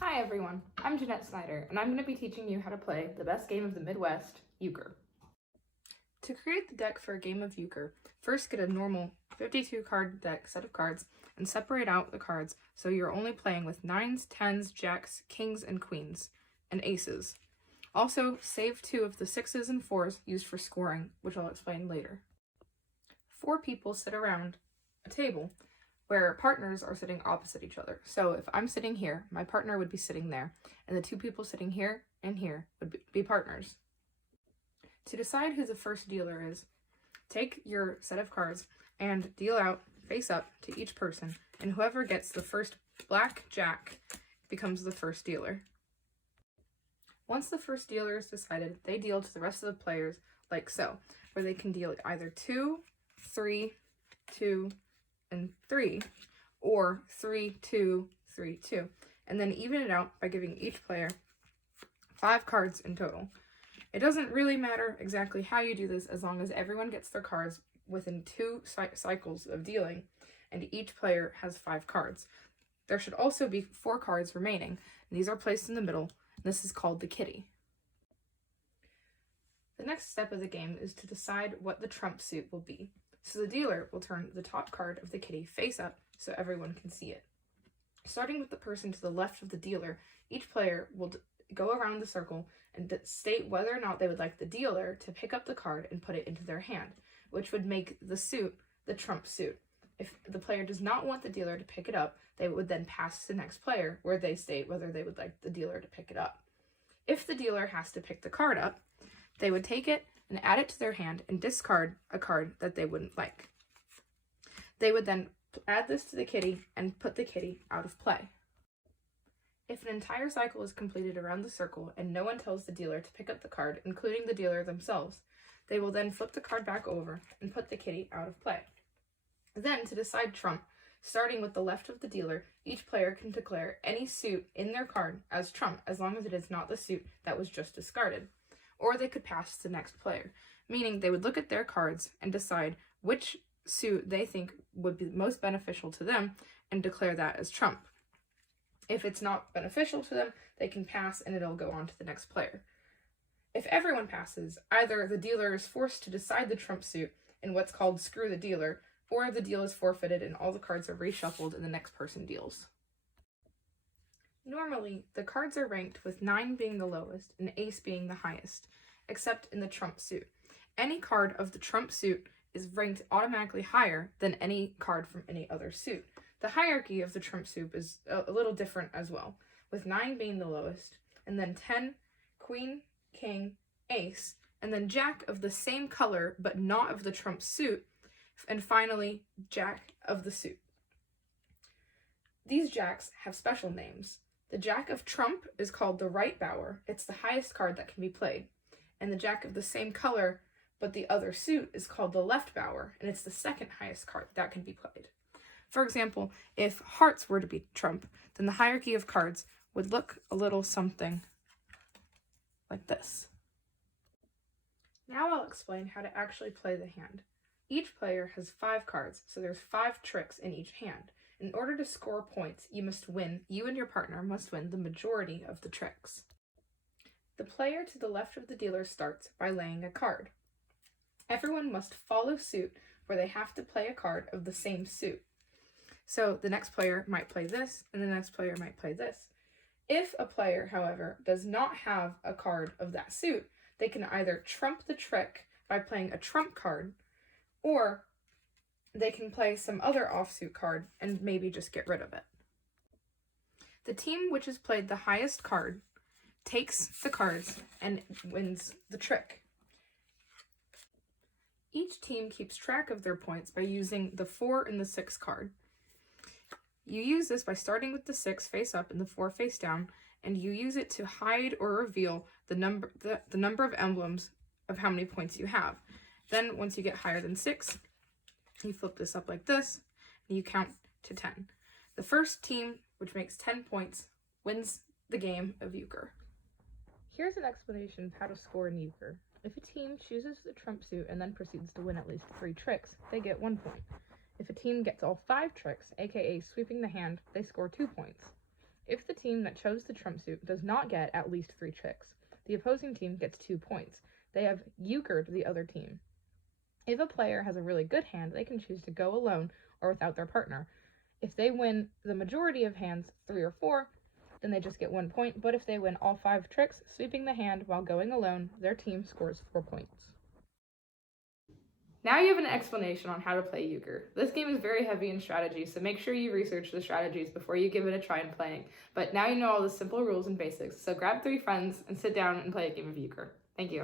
Hi everyone, I'm Jeanette Snyder, and I'm going to be teaching you how to play the best game of the Midwest, Euchre. To create the deck for a game of Euchre, first get a normal 52 card deck set of cards and separate out the cards so you're only playing with 9s, 10s, jacks, kings, and queens, and aces. Also, save 2 of the 6s and 4s used for scoring, which I'll explain later. 4 people sit around a table where partners are sitting opposite each other. So if I'm sitting here, my partner would be sitting there, and the 2 people sitting here and here would be partners. To decide who the first dealer is, take your set of cards and deal out face up to each person, and whoever gets the first black jack becomes the first dealer. Once the first dealer is decided, they deal to the rest of the players like so, where they can deal either 2, 3, 2, and 3, or 3, 2, 3, 2, and then even it out by giving each player 5 cards in total. It doesn't really matter exactly how you do this as long as everyone gets their cards within 2 cycles of dealing, and each player has 5 cards. There should also be 4 cards remaining, and these are placed in the middle, and this is called the kitty. The next step of the game is to decide what the trump suit will be. So the dealer will turn the top card of the kitty face up so everyone can see it. Starting with the person to the left of the dealer, each player will go around the circle and state whether or not they would like the dealer to pick up the card and put it into their hand, which would make the suit the trump suit. If the player does not want the dealer to pick it up, they would then pass to the next player where they state whether they would like the dealer to pick it up. If the dealer has to pick the card up, they would take it and add it to their hand and discard a card that they wouldn't like. They would then add this to the kitty and put the kitty out of play. If an entire cycle is completed around the circle and no one tells the dealer to pick up the card, including the dealer themselves, they will then flip the card back over and put the kitty out of play. Then, to decide trump, starting with the left of the dealer, each player can declare any suit in their card as trump as long as it is not the suit that was just discarded. Or they could pass to the next player, meaning they would look at their cards and decide which suit they think would be most beneficial to them and declare that as trump. If it's not beneficial to them, they can pass and it'll go on to the next player. If everyone passes, either the dealer is forced to decide the trump suit in what's called screw the dealer, or the deal is forfeited and all the cards are reshuffled and the next person deals. Normally, the cards are ranked with 9 being the lowest and ace being the highest, except in the trump suit. Any card of the trump suit is ranked automatically higher than any card from any other suit. The hierarchy of the trump suit is a little different as well, with 9 being the lowest, and then 10, queen, king, ace, and then jack of the same color but not of the trump suit, and finally jack of the suit. These jacks have special names. The jack of trump is called the right bower. It's the highest card that can be played. And the jack of the same color but the other suit is called the left bower, and it's the second highest card that can be played. For example, if hearts were to be trump, then the hierarchy of cards would look a little something like this. Now I'll explain how to actually play the hand. Each player has 5 cards, so there's 5 tricks in each hand. In order to score points, you and your partner must win the majority of the tricks. The player to the left of the dealer starts by laying a card. Everyone must follow suit where they have to play a card of the same suit. So the next player might play this, and the next player might play this. If a player, however, does not have a card of that suit, they can either trump the trick by playing a trump card, or they can play some other offsuit card and maybe just get rid of it. The team which has played the highest card takes the cards and wins the trick. Each team keeps track of their points by using the 4 and the 6 card. You use this by starting with the 6 face up and the 4 face down, and you use it to hide or reveal the number of emblems of how many points you have. Then once you get higher than 6, you flip this up like this, and you count to 10. The first team, which makes 10 points, wins the game of Euchre. Here's an explanation of how to score in Euchre. If a team chooses the trump suit and then proceeds to win at least 3 tricks, they get 1 point. If a team gets all 5 tricks, aka sweeping the hand, they score 2 points. If the team that chose the trump suit does not get at least 3 tricks, the opposing team gets 2 points. They have euchred the other team. If a player has a really good hand, they can choose to go alone or without their partner. If they win the majority of hands, 3 or 4, then they just get 1 point, but if they win all 5 tricks, sweeping the hand while going alone, their team scores 4 points. Now you have an explanation on how to play euchre. This game is very heavy in strategy, so make sure you research the strategies before you give it a try in playing. But now you know all the simple rules and basics, so grab 3 friends and sit down and play a game of euchre. Thank you.